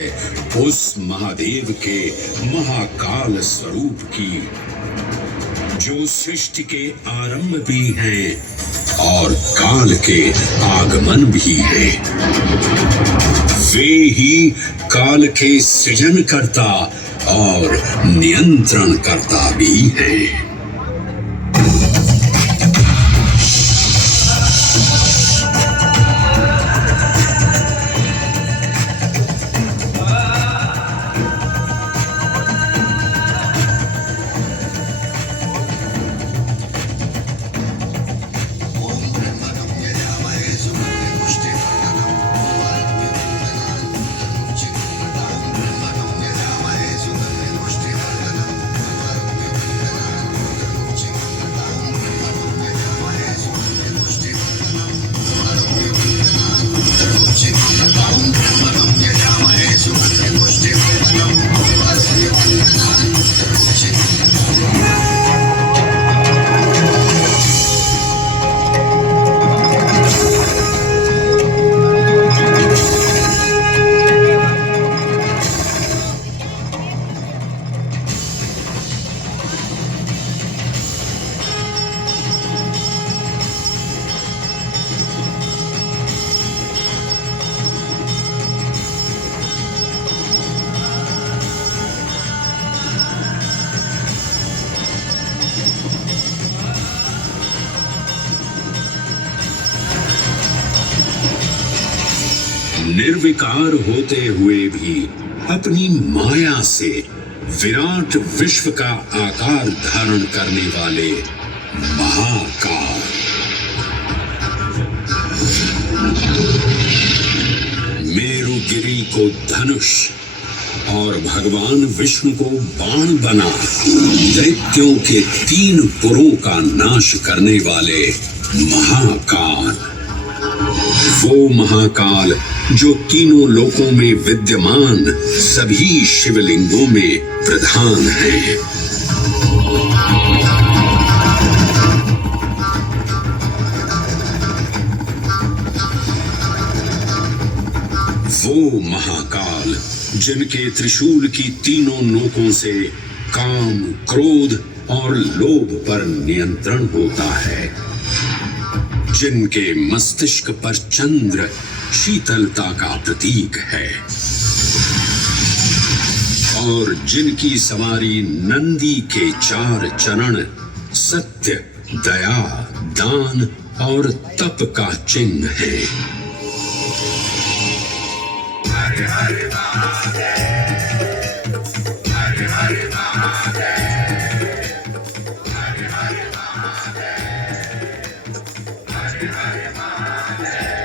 उस महादेव के महाकाल स्वरूप की, जो सृष्टि के आरंभ भी हैं और काल के आगमन भी हैं। वे ही काल के सृजन करता और नियंत्रण करता भी हैं। निर्विकार होते हुए भी अपनी माया से विराट विश्व का आकार धारण करने वाले महाकाल, मेरुगिरी को धनुष और भगवान विष्णु को बाण बना दैत्यों के 3 पुरों का नाश करने वाले महाकाल, वो महाकाल जो तीनों लोकों में विद्यमान सभी शिवलिंगों में प्रधान है। वो महाकाल जिनके त्रिशूल की तीनों नोकों से काम, क्रोध और लोभ पर नियंत्रण होता है, जिनके मस्तिष्क पर चंद्र शीतलता का प्रतीक है और जिनकी सवारी नंदी के 4 चरण सत्य, दया, दान और तप का चिन्ह है। हरे हरे महादेव, हरे हरे महादेव, हरे हरे महादेव, हरे हरे महादेव।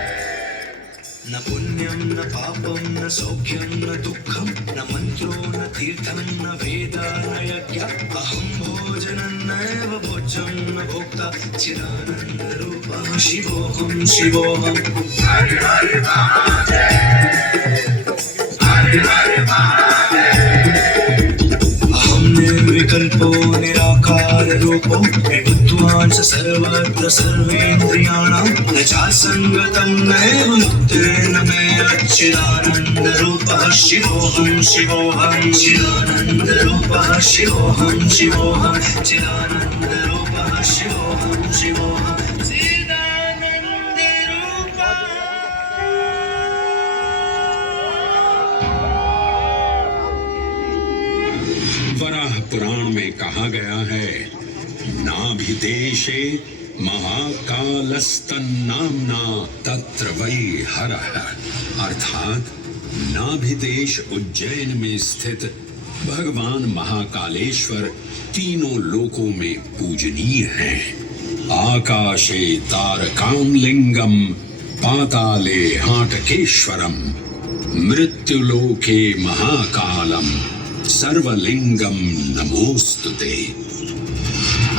न पुण्यं न पापं न सौख्यं न दुःखं न मन्त्रो न तीर्थं न वेद न यज्ञ अहं भोजनं नैव भोज्यं न भोक्ता चिदानन्दरूपः शिवोऽहं शिवोऽहम्। हरे हरे महादेव, हरे हरे महादेव। अहं निर्विकल्पो निराकार रूपो विभुत्वान् सर्वत्र सर्वेन्द्रियाणां न चासङ्गतं नैव मुक्तेन मे चिदानन्दरूपः शिवोऽहं शिवोऽहं चिदानन्दरूपः शिवोऽहं शिवोऽहं चिदानन्दरूपः शिवोऽहं शिवोऽहं वराह पुराण में कहा गया है, नाभिदेशे महाकालस्तन्नाम्ना तत्र वै हरः, अर्थात नाभिदेश उज्जैन में स्थित भगवान महाकालेश्वर तीनों लोकों में पूजनीय हैं। आकाशे तारकामलिंगम पाताले हाटकेश्वरम मृत्युलोके महाकालम सर्वलिंगम नमोस्तुते।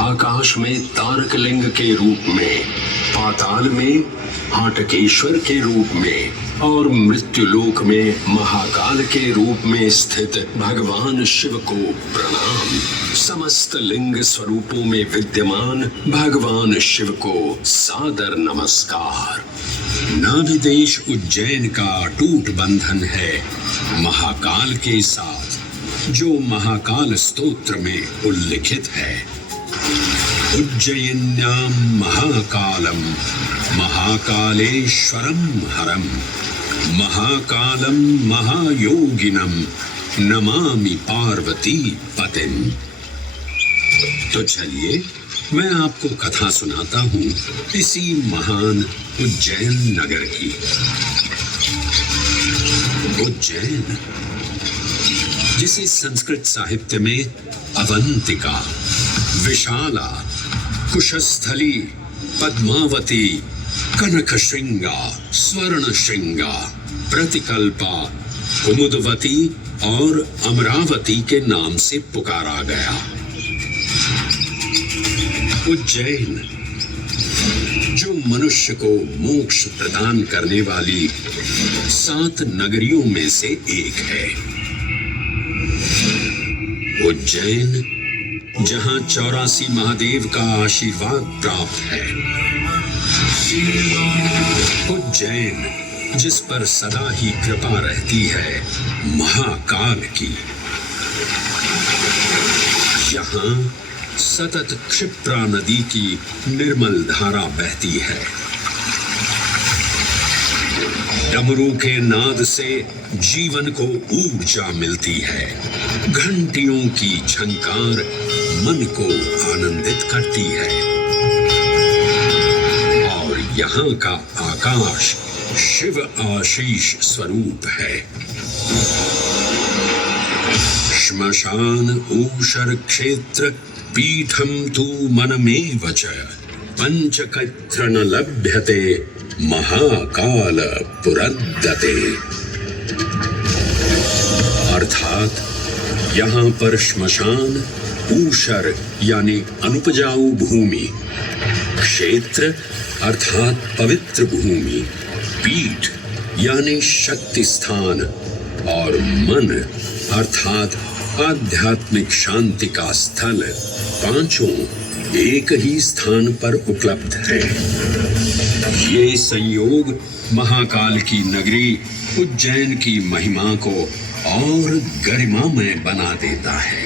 आकाश में तारकलिंग के रूप में, पाताल में हाटकेश्वर के रूप में और मृत्युलोक में महाकाल के रूप में स्थित भगवान शिव को प्रणाम। समस्त लिंग स्वरूपों में विद्यमान भगवान शिव को सादर नमस्कार। नाभिदेश उज्जैन का अटूट बंधन है महाकाल के साथ, जो महाकाल स्तोत्र में उल्लिखित है। उज्जयिन्यां महाकालम महाकालेश्वरम हरम महाकालम महायोगिनम नमामि पार्वती पतिम। तो चलिए मैं आपको कथा सुनाता हूँ इसी महान उज्जैन नगर की। उज्जैन, जिसे संस्कृत साहित्य में अवंतिका, विशाला, कुशस्थली, पद्मावती, कनकश्रृंगा, स्वर्णश्रृंगा, प्रतिकल्पा, कुमुदवती और अमरावती के नाम से पुकारा गया। उज्जैन, जो मनुष्य को मोक्ष प्रदान करने वाली 7 नगरियों में से एक है। उज्जैन, जहां 84 महादेव का आशीर्वाद प्राप्त है। उज्जैन, जिस पर सदा ही कृपा रहती है महाकाल की। यहाँ सतत क्षिप्रा नदी की निर्मल धारा बहती है। डमरू के नाद से जीवन को ऊर्जा मिलती है। घंटियों की झंकार मन को आनंदित करती है। और यहाँ का आकाश शिव आशीष स्वरूप है। श्मशान ऊषर क्षेत्र पीठम तु मनमेव च पंचकत्र न लभ्यते महाकाल पुरद्दते। अर्थात यहाँ पर श्मशान, ऊषर यानी अनुपजाऊ भूमि, क्षेत्र अर्थात पवित्र भूमि, पीठ यानी शक्ति स्थान और मन अर्थात आध्यात्मिक शांति का स्थल, पांचों एक ही स्थान पर उपलब्ध है। ये संयोग महाकाल की नगरी उज्जैन की महिमा को और गरिमामय बना देता है।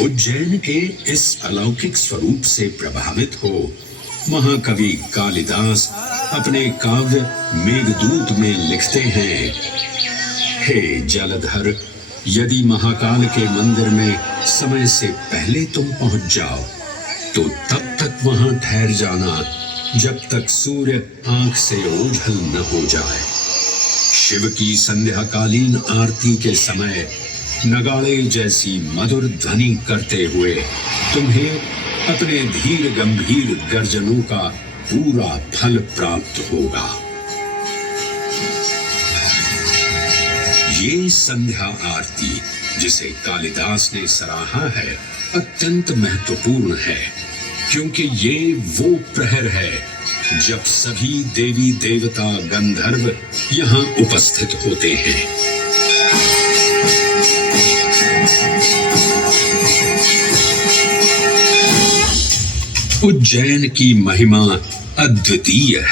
उज्जैन के इस अलौकिक स्वरूप से प्रभावित हो महाकवि कालिदास अपने काव्य मेघदूत में लिखते हैं, हे जलधर, यदि महाकाल के मंदिर में समय से पहले तुम पहुंच जाओ तो तब तक वहां ठहर जाना जब तक सूर्य आंख से ओझल न हो जाए। शिव की संध्याकालीन आरती के समय नगाड़े जैसी मधुर ध्वनि करते हुए तुम्हें अपने धीर गंभीर गर्जनों का पूरा फल प्राप्त होगा। ये संध्या आरती, जिसे कालिदास ने सराहा है, अत्यंत महत्वपूर्ण है, क्योंकि ये वो प्रहर है जब सभी देवी देवता गंधर्व यहाँ उपस्थित होते हैं। उज्जैन की महिमा अद्वितीय है।